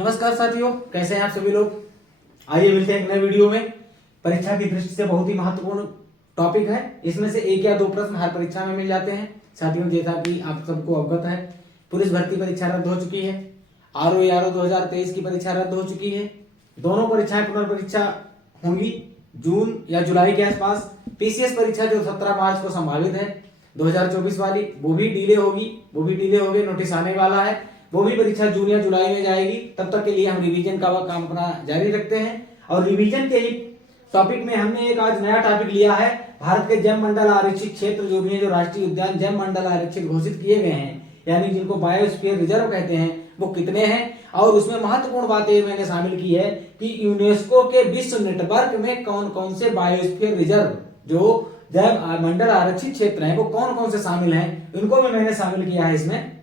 नमस्कार साथियों, कैसे हैं आप सभी लोग। आइए मिलते हैं एक नए वीडियो में। परीक्षा की दृष्टि से बहुत ही महत्वपूर्ण टॉपिक है। इसमें से एक या दो प्रश्न हर परीक्षा में मिल जाते हैं। साथियों, जैसा कि आप सबको अवगत है, पुलिस भर्ती परीक्षा रद्द हो चुकी है। RO 2023 की परीक्षा रद्द हो चुकी है। दोनों परीक्षाएं पुनर्परीक्षा होंगी जून या जुलाई के आसपास। PCS परीक्षा जो 17 मार्च को संभावित है 2024 वाली, वो भी डिले होगी, नोटिस आने वाला है। वो भी परीक्षा जून या जुलाई में जाएगी। तब तक के लिए हम रिवीजन का काम अपना जारी रखते हैं। और रिवीजन के ही टॉपिक में हमने एक आज नया टॉपिक लिया है। भारत के जैव मंडल आरक्षित क्षेत्र जो भी है, जो राष्ट्रीय उद्यान जैव मंडल आरक्षित घोषित किए गए हैं, यानी जिनको बायोस्फीयर रिजर्व कहते हैं, वो कितने हैं। और उसमें महत्वपूर्ण बात ये मैंने शामिल की है कि यूनेस्को के विश्व नेटवर्क में कौन कौन से बायोस्फीयर रिजर्व जो जैव मंडल आरक्षित क्षेत्र हैं, वो कौन कौन से शामिल हैं, इनको भी मैंने शामिल किया है इसमें।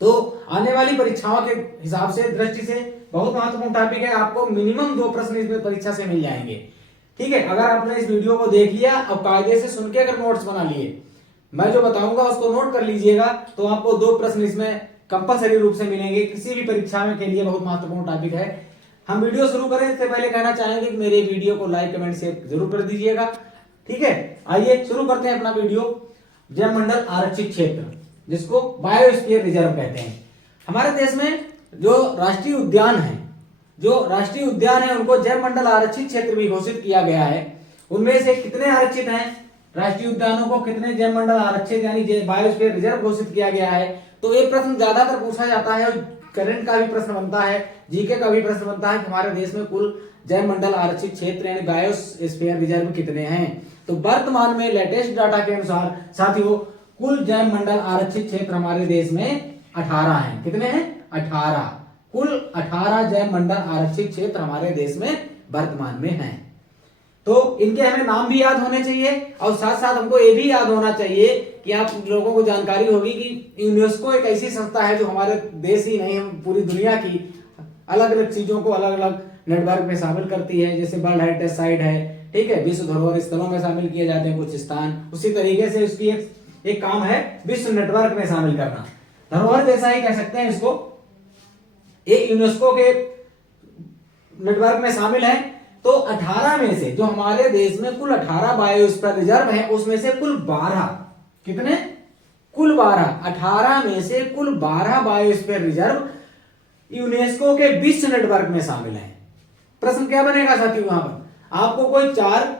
तो आने वाली परीक्षाओं के हिसाब से, दृष्टि से बहुत महत्वपूर्ण टॉपिक है। आपको मिनिमम 2 प्रश्न इसमें परीक्षा से मिल जाएंगे। ठीक है, अगर आपने इस वीडियो को देख लिया और कायदे से सुन के अगर नोट्स बना लिए, मैं जो बताऊंगा उसको नोट कर लीजिएगा, तो आपको 2 प्रश्न इसमें कंपलसरी रूप से मिलेंगे। किसी भी परीक्षा में के लिए बहुत महत्वपूर्ण टॉपिक है। हम वीडियो शुरू करें इससे पहले कहना चाहेंगे कि मेरे वीडियो को लाइक कमेंट शेयर जरूर कर दीजिएगा। ठीक है, आइए शुरू करते हैं अपना वीडियो। जैव मंडल आरक्षित क्षेत्र, जिसको बायोस्फीयर रिजर्व कहते हैं। हमारे देश में जो राष्ट्रीय उद्यान है उनको जैव मंडल आरक्षित क्षेत्र भी घोषित किया गया है। उनमें से कितने आरक्षित हैं, राष्ट्रीय उद्यानों को कितने जैव मंडल आरक्षित यानी बायोस्फीयर रिजर्व घोषित किया गया है। तो ये प्रश्न ज्यादातर पूछा जाता है, करंट का भी प्रश्न बनता है, जीके का भी प्रश्न बनता है कि हमारे देश में कुल जैव मंडल आरक्षित क्षेत्र यानी बायोस्फीयर रिजर्व कितने हैं। तो वर्तमान में लेटेस्ट डाटा के अनुसार साथियों, कुल जैव मंडल आरक्षित क्षेत्र हमारे देश में 18 हैं। कितने हैं? 18। कुल 18 जैव मंडल आरक्षित क्षेत्र हमारे देश में वर्तमान में हैं। तो इनके हमें नाम भी याद होने चाहिए और साथ साथ हमको ये भी याद होना चाहिए कि आप लोगों को जानकारी होगी कि यूनेस्को एक ऐसी संस्था है जो हमारे देश ही नहीं, पूरी दुनिया की अलग अलग चीजों को अलग अलग नेटवर्क में शामिल करती है। जैसे वर्ल्ड हेरिटेज साइट है, ठीक है, विश्व धरोहर स्थलों में शामिल किए जाते हैं कुछ स्थान। उसी तरीके से उसकी एक काम है विश्व नेटवर्क में शामिल करना। धरोहर जैसा ही कह सकते हैं इसको। एक यूनेस्को के नेटवर्क में शामिल है। तो 18 में से जो हमारे देश में कुल 18 बायोस्फीयर रिजर्व है, उसमें से कुल 12, कितने? कुल 12, 18 में से कुल 12 बायोस्फीयर रिजर्व यूनेस्को के विश्व नेटवर्क में शामिल है। प्रश्न क्या बनेगा साथियों, यहां पर आपको कोई 4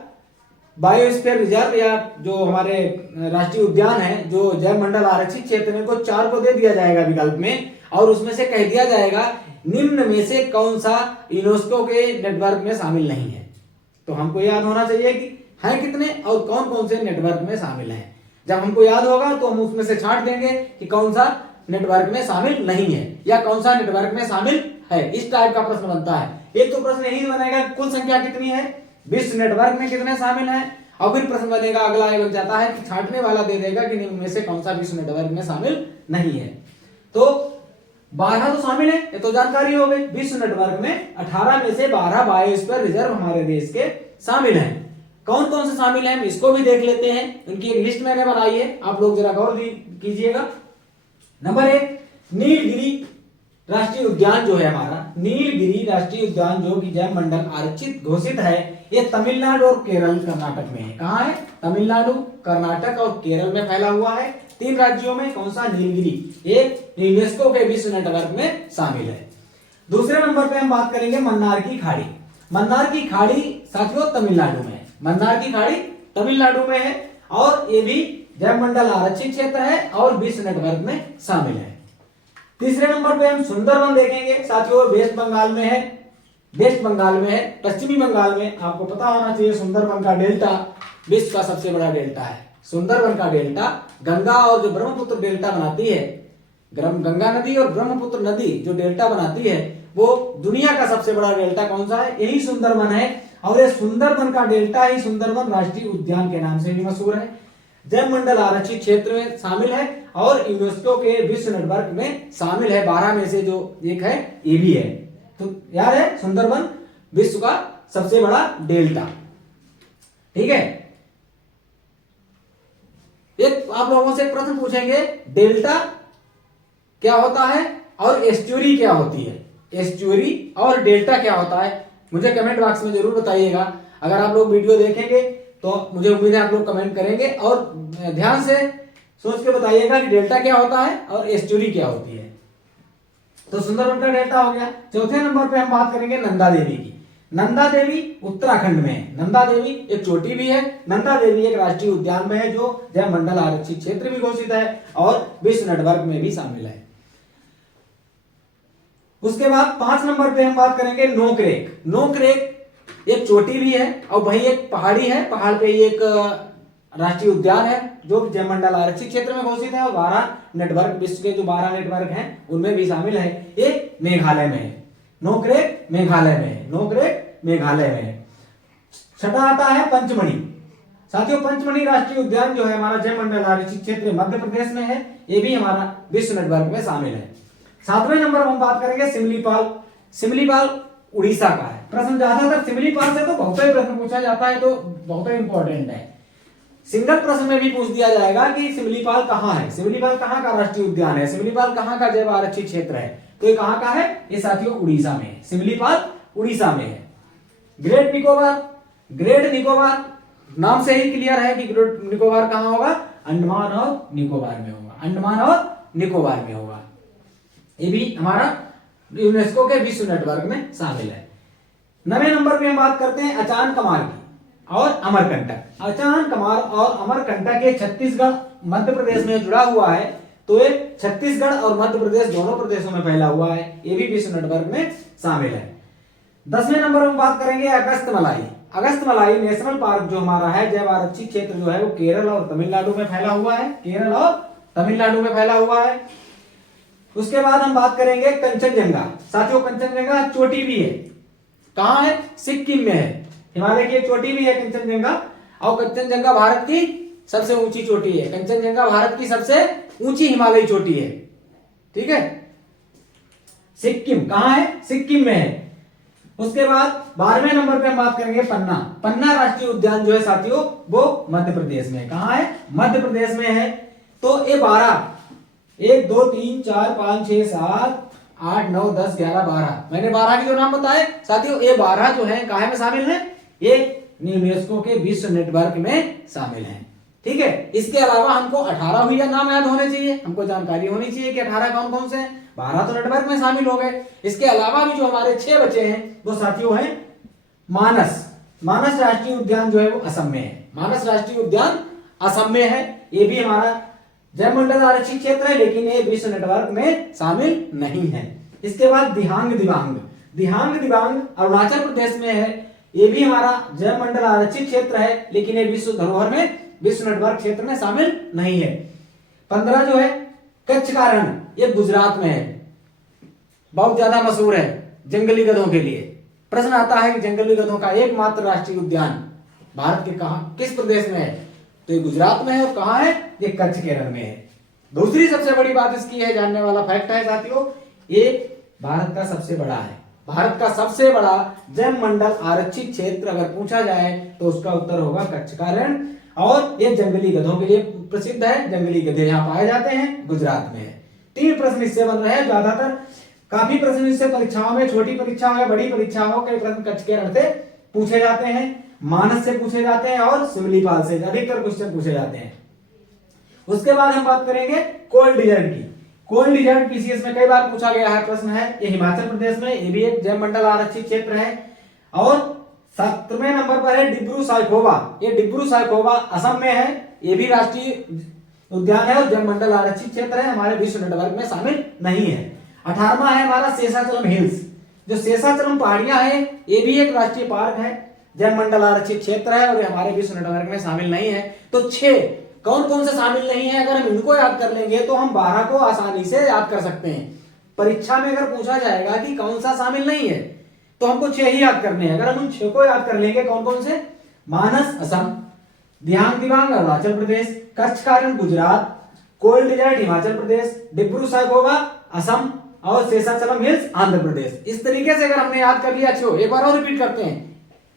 बायोस्फीयर रिजर्व या जो हमारे राष्ट्रीय उद्यान है जो जैव मंडल आरक्षित क्षेत्र में, को 4 को दे दिया जाएगा विकल्प में, और उसमें से कह दिया जाएगा निम्न में से कौन सा यूनेस्को के नेटवर्क में शामिल नहीं है। तो हमको याद होना चाहिए कि है कितने और कौन कौन से नेटवर्क में शामिल हैं। जब हमको याद होगा तो हम उसमें से छांट देंगे कि कौन सा नेटवर्क में शामिल नहीं है या कौन सा नेटवर्क में शामिल है। इस टाइप का प्रश्न बनता है। एक तो प्रश्न यही बनेगा कुल संख्या कितनी है, विश्व नेटवर्क में कितने शामिल हैं। और फिर प्रश्न बनेगा, अगला ये बन जाता है कि छांटने वाला दे देगा कि निम्न में से कौन सा विश्व नेटवर्क में शामिल नहीं है। तो 12 तो शामिल है, ये तो जानकारी हो गई। विश्व नेटवर्क में 18 में से 12 बायोस्फीयर रिजर्व हमारे देश के शामिल हैं। कौन कौन से शामिल हैं इसको भी देख लेते हैं। उनकी एक लिस्ट मैंने बनाई है, आप लोग जरा गौर कीजिएगा। नंबर 1, नीलगिरी राष्ट्रीय उद्यान जो है हमारा, नीलगिरी राष्ट्रीय उद्यान जो कि जैव मंडल आरक्षित घोषित है, ये तमिलनाडु और केरल कर्नाटक में है। कहाँ है? तमिलनाडु, कर्नाटक और केरल में फैला हुआ है। 3 राज्यों में। कौन सा? नीलगिरी। ये यूनेस्को के विश्व नेटवर्क में शामिल है। दूसरे नंबर पे हम बात करेंगे मन्नार की खाड़ी। मन्नार की खाड़ी साथियों तमिलनाडु में है। मन्नार की खाड़ी तमिलनाडु में है और ये भी जैव मंडल आरक्षित क्षेत्र है और विश्व नेटवर्क में शामिल है। तीसरे नंबर पे हम सुंदरवन देखेंगे साथियों, वेस्ट बंगाल में है। वेस्ट बंगाल में है, पश्चिमी बंगाल में। आपको पता होना चाहिए सुंदरवन का डेल्टा विश्व का सबसे बड़ा डेल्टा है। सुंदरवन का डेल्टा गंगा और जो ब्रह्मपुत्र डेल्टा बनाती है, गंगा नदी और ब्रह्मपुत्र नदी जो डेल्टा बनाती है, वो दुनिया का सबसे बड़ा डेल्टा कौन सा है? यही सुंदरवन है। और ये सुंदरवन का डेल्टा ही सुंदरवन राष्ट्रीय उद्यान के नाम से भी मशहूर है। जैव मंडल आरक्षित क्षेत्र में शामिल है और यूनेस्को के विश्व नेटवर्क में शामिल है। 12 में से जो एक है ये भी है। तो याद है, सुंदरवन विश्व का सबसे बड़ा डेल्टा। ठीक है, एक आप लोगों से एक प्रश्न पूछेंगे, डेल्टा क्या होता है और एस्ट्यूरी क्या होती है। एस्चुअरी और डेल्टा क्या होता है मुझे कमेंट बॉक्स में जरूर बताइएगा। अगर आप लोग वीडियो देखेंगे तो मुझे उम्मीद है आप लोग कमेंट करेंगे और ध्यान से सोच के बताइएगा कि डेल्टा क्या होता है और एस्चुरी क्या होती है। तो सुंदरबन का डेल्टा हो गया। चौथे नंबर पे हम बात करेंगे नंदा देवी की। नंदा देवी उत्तराखंड में है। नंदा देवी एक चोटी भी है। नंदा देवी एक राष्ट्रीय उद्यान में है जो जैव मंडल आरक्षित क्षेत्र भी घोषित है और विश्व नेटवर्क में भी शामिल है। उसके बाद 5 नंबर पे हम बात करेंगे नोकरेक। नोकरेक एक चोटी भी है और वही एक पहाड़ी है। पहाड़ पे एक राष्ट्रीय उद्यान है जो जैव मंडल आरक्षित क्षेत्र में घोषित है और 12 नेटवर्क, विश्व के जो 12 नेटवर्क हैं उनमें भी शामिल है। ये मेघालय में है। नोकरेक मेघालय में है। नोकरेक मेघालय में है। छठा आता है पंचमढ़ी। साथियों पंचमढ़ी राष्ट्रीय उद्यान जो है हमारा जैव मंडल आरक्षित क्षेत्र मध्य प्रदेश में है। ये भी हमारा विश्व नेटवर्क में शामिल है। 7वें नंबर पर हम बात करेंगे सिमलीपाल। सिमलीपाल उड़ीसा का है। प्रश्न ज्यादातर सिमलीपाल से तो बहुत ही प्रश्न पूछा जाता है, तो बहुत ही इंपॉर्टेंट है। सिंगल प्रश्न में भी पूछ दिया जाएगा कि सिमलीपाल कहाँ है, सिमलीपाल कहाँ का राष्ट्रीय उद्यान है, सिमलीपाल कहाँ का जैव आरक्षित क्षेत्र है। तो ये कहाँ का है? ये साथियों उड़ीसा में है। सिमलीपाल उड़ीसा में है। ग्रेट निकोबार। ग्रेट निकोबार नाम से ही क्लियर है कि ग्रेट निकोबार कहाँ होगा? अंडमान और निकोबार में होगा। अंडमान और निकोबार में होगा। ये भी हमारा यूनेस्को के विश्व नेटवर्क में शामिल है। 9वें नंबर पे हम बात करते हैं अचान कमार की और अमरकंटक। अचान कमार और अमरकंटक ये छत्तीसगढ़ मध्य प्रदेश में जुड़ा हुआ है। तो ये छत्तीसगढ़ और मध्य प्रदेश दोनों प्रदेशों में फैला हुआ है। ये भी विश्व नेटवर्क में शामिल है। 10वें नंबर पर बात करेंगे अगस्तमलाई। अगस्तमलाई नेशनल पार्क जो हमारा है, जैव आरक्षित क्षेत्र जो है वो केरल और तमिलनाडु में फैला हुआ है। केरल और तमिलनाडु में फैला हुआ है। उसके बाद हम बात करेंगे कंचनजंगा। साथियों कंचनजंगा चोटी भी है। कहाँ है? सिक्किम में है। हिमालय की एक चोटी भी है कंचनजंगा और कंचनजंगा भारत की सबसे ऊंची चोटी है। कंचनजंगा भारत की सबसे ऊंची हिमालयी चोटी है। ठीक है। सिक्किम कहाँ है? सिक्किम में है। उसके बाद 12वें नंबर पे हम बात करेंगे पन्ना। पन्ना राष्ट्रीय उद्यान जो है साथियों वो मध्य प्रदेश में है। कहाँ है? मध्य प्रदेश में है। तो ये 12 1 2 3 4 5 6 7 8 9 10 11 12 मैंने 12 के जो नाम बताए साथियों, ये 12 जो है काहे में शामिल है? ये यूनेस्को के विश्व नेटवर्क में शामिल है। ठीक है। इसके अलावा हमको 18 हुआ नाम याद होने चाहिए। हमको जानकारी होनी चाहिए कि 18 कौन कौन से हैं। 12 तो नेटवर्क में शामिल हो गए। इसके अलावा भी जो हमारे 6 बचे हैं वो साथियों हैं मानस। मानस राष्ट्रीय उद्यान जो है वो असम में है। मानस राष्ट्रीय उद्यान असम में है। ये भी हमारा जैव मंडल आरक्षित क्षेत्र है, लेकिन ये विश्व नेटवर्क में शामिल नहीं है। इसके बाद दिहांग दिबांग। दिहांग दिबांग अरुणाचल प्रदेश में है। ये भी हमारा जैव मंडल आरक्षित क्षेत्र है, लेकिन ये विश्व धरोहर में, विश्व नेटवर्क क्षेत्र में शामिल नहीं है। 15 जो है कच्छ का रण, ये गुजरात में है। बहुत ज्यादा मशहूर है जंगली गधों के लिए। प्रश्न आता है कि जंगली गधों का एकमात्र राष्ट्रीय उद्यान भारत के कहा किस प्रदेश में है? तो ये गुजरात में है। और कहाँ है? ये कच्छ के रण में है। दूसरी सबसे बड़ी बात इसकी है, जानने वाला फैक्ट है साथियों, ये भारत का सबसे बड़ा है। भारत का सबसे बड़ा जैव मंडल आरक्षित क्षेत्र अगर पूछा जाए तो उसका उत्तर होगा कच्छ का रण। और ये जंगली गधों के लिए प्रसिद्ध है। जंगली गधे यहाँ पाए जाते हैं, गुजरात में है। 3 प्रश्न इससे बन रहे हैं। ज्यादातर काफी प्रश्न इससे परीक्षाओं में, छोटी परीक्षा हो या बड़ी परीक्षा हो, कई प्रश्न कच्छ के रण से पूछे जाते हैं, मानस से पूछे जाते हैं और सिमलीपाल से अधिकतर क्वेश्चन पूछे जाते हैं। उसके बाद हम बात करेंगे कोल्ड डिजर्ट की। कोल्ड डिजर्ट पीसीएस में कई बार पूछा गया है प्रश्न है। ये हिमाचल प्रदेश में, ये भी एक जैव मंडल आरक्षित क्षेत्र है। और 7वें नंबर पर है डिब्रू साइखोवा। ये डिब्रू साइखोवा असम में है। ये भी राष्ट्रीय उद्यान है और जैव मंडल आरक्षित क्षेत्र है, हमारे विश्व नेटवर्क में शामिल नहीं है। 18वां है हमारा शेषाचलम हिल्स। जो शेषाचलम पहाड़ियां हैं ये भी एक राष्ट्रीय पार्क है, जैव मंडल आरक्षित क्षेत्र है और ये हमारे विश्व नेटवर्क में शामिल नहीं है। तो 6 कौन कौन से शामिल नहीं है, अगर हम इनको याद कर लेंगे तो हम 12 को आसानी से याद कर सकते हैं। परीक्षा में अगर पूछा जाएगा कि कौन सा शामिल नहीं है तो हमको 6 ही याद करने हैं। अगर हम उन 6 को याद कर लेंगे, कौन कौन से? मानस असम, दिहांग दिबांग अरुणाचल प्रदेश, कच्छ का रण गुजरात, कोल्ड डिजर्ट हिमाचल प्रदेश, डिब्रू साइखोवा असम और शेषाचलम हिल्स आंध्र प्रदेश। इस तरीके से अगर हमने याद कर लिया, अच्छो एक बार और रिपीट करते हैं,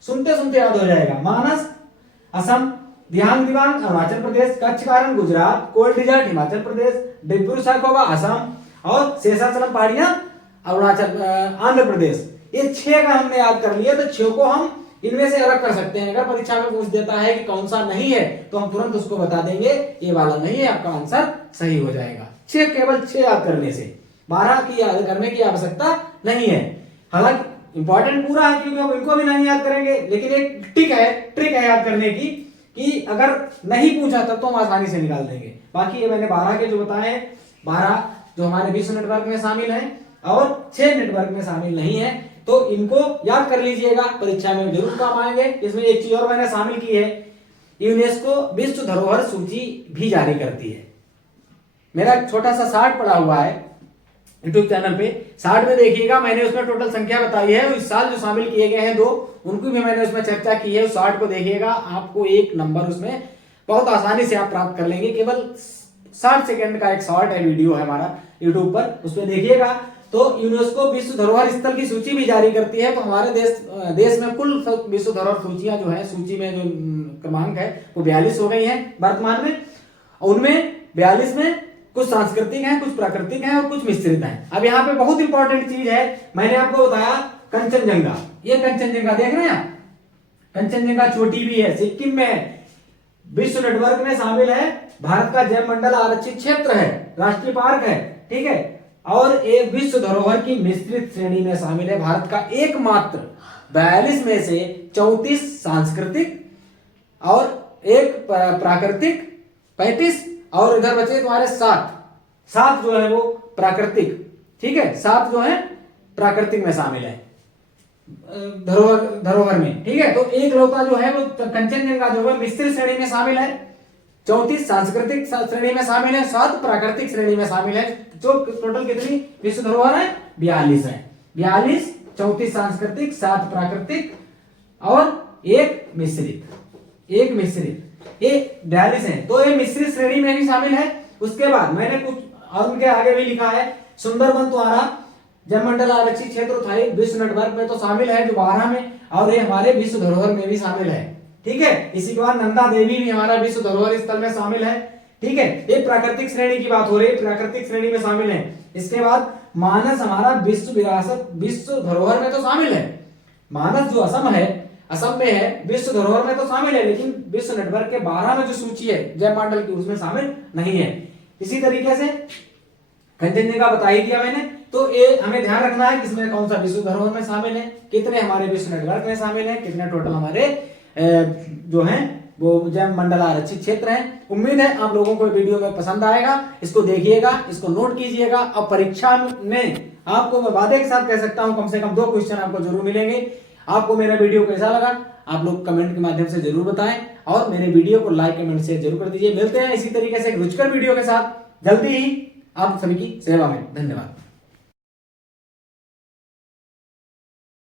सुनते सुनते याद हो जाएगा। मानस असम, दिहांग दिबांग अरुणाचल प्रदेश, कच्छ का रण गुजरात, कोल्ड डिजर्ट हिमाचल प्रदेश, डिब्रू साइखोवा असम और शेषाचलम पहाड़ियां अरुणाचल, आंध्र प्रदेश, ये 6 का हमने याद कर लिया। तो 6 को हम इनमें से अलग कर सकते हैं। अगर परीक्षा में पूछ देता है कि कौन सा नहीं है तो हम तुरंत उसको बता देंगे ये वाला नहीं है, आपका आंसर सही हो जाएगा। 6, केवल 6 याद करने से, 12 की याद करने की आवश्यकता नहीं है। हालांकि इंपॉर्टेंट पूरा है क्योंकि हम इनको भी नहीं याद करेंगे, लेकिन एक ट्रिक है याद करने की कि अगर नहीं पूछा तब तो हम आसानी से निकाल देंगे। बाकी ये मैंने 12 के जो बताए हैं, 12 जो हमारे विश्व नेटवर्क में शामिल हैं और 6 नेटवर्क में शामिल नहीं है, तो इनको याद कर लीजिएगा, परीक्षा में जरूर काम आएंगे। इसमें एक चीज और मैंने शामिल की है, यूनेस्को विश्व धरोहर सूची भी जारी करती है। मेरा एक छोटा सा शार्ट पड़ा हुआ है यूट्यूब चैनल पे, शार्ट में देखिएगा, मैंने उसमें टोटल संख्या बताई है। इस साल जो शामिल किए गए हैं 2, उनको भी मैंने उसमें चर्चा की है। उस शार्ट को देखिएगा, आपको 1 नंबर उसमें बहुत आसानी से आप प्राप्त कर लेंगे। केवल 60 सेकंड का एक शॉर्ट है, वीडियो है हमारा यूट्यूब पर, उसमें देखिएगा। तो यूनेस्को विश्व धरोहर स्थल की सूची भी जारी करती है। तो हमारे देश में कुल विश्व धरोहर सूचियां जो है, सूची में जो क्रमांक है वो 42 हो गई है वर्तमान में। उनमें 42 में कुछ सांस्कृतिक हैं, कुछ प्राकृतिक हैं और कुछ मिश्रित हैं। अब यहाँ पे बहुत इंपॉर्टेंट चीज है, मैंने आपको बताया कंचनजंगा, ये कंचनजंगा देख रहे हैं आप, कंचनजंगा चोटी भी है, सिक्किम में विश्व नेटवर्क में शामिल है। भारत का जैव मंडल आरक्षित क्षेत्र है, राष्ट्रीय पार्क है, ठीक है, और एक विश्व धरोहर की मिश्रित श्रेणी में शामिल है। भारत का एकमात्र 42 में से 34 सांस्कृतिक और 1 प्राकृतिक, 35 और इधर बचे तुम्हारे 7 जो है वो प्राकृतिक, ठीक है, 7 जो है प्राकृतिक में शामिल है धरोहर में, ठीक है। तो एक लौता जो है वो कंचनजंगा जो है मिश्रित श्रेणी में शामिल है, 34 सांस्कृतिक श्रेणी में शामिल है, 7 प्राकृतिक श्रेणी में शामिल है। जो टोटल कितनी विश्व धरोहर है? 42 है। 42, 34 सांस्कृतिक, 7 प्राकृतिक और 1 मिश्रित, ये 42 है। तो ये मिश्रित श्रेणी में भी शामिल है। उसके बाद मैंने कुछ और उनके आगे भी लिखा है, सुंदरबन तुम्हारा जैव मंडल आरक्षित क्षेत्र था, विश्व नेटवर्क में तो शामिल है जो 12 में, और ये हमारे विश्व धरोहर में भी शामिल है, ठीक है। इसी के बाद नंदा देवी भी हमारा विश्व धरोहर स्थल में शामिल है, ठीक है। ये प्राकृतिक श्रेणी की बात हो रही है, प्राकृतिक श्रेणी में शामिल है। इसके बाद मानस हमारा विश्व विरासत, विश्व धरोहर में तो शामिल है। मानस जो असम में है, विश्व धरोहर में तो शामिल है, लेकिन विश्व नेटवर्क के 12 में जो सूची है जैव मंडल की, उसमें शामिल नहीं है। इसी तरीके से कंचनजंगा बता ही दिया मैंने। तो ये हमें ध्यान रखना है किसमें कौन सा विश्व धरोहर में शामिल है, कितने हमारे विश्व नेटवर्क में शामिल है, कितने टोटल हमारे जो हैं वो जैव मंडल आरक्षित क्षेत्र है। उम्मीद है आप लोगों को वीडियो में पसंद आएगा। इसको देखिएगा, इसको नोट कीजिएगा। अब परीक्षा में आपको मैं वादे के साथ कह सकता हूं कम से कम 2 क्वेश्चन आपको जरूर मिलेंगे। आपको मेरा वीडियो कैसा लगा आप लोग कमेंट के माध्यम से जरूर बताएं और मेरे वीडियो को लाइक कमेंट शेयर जरूर कर दीजिए। मिलते हैं इसी तरीके से एक रुचिकर वीडियो के साथ जल्दी ही आप सभी की सेवा में। धन्यवाद।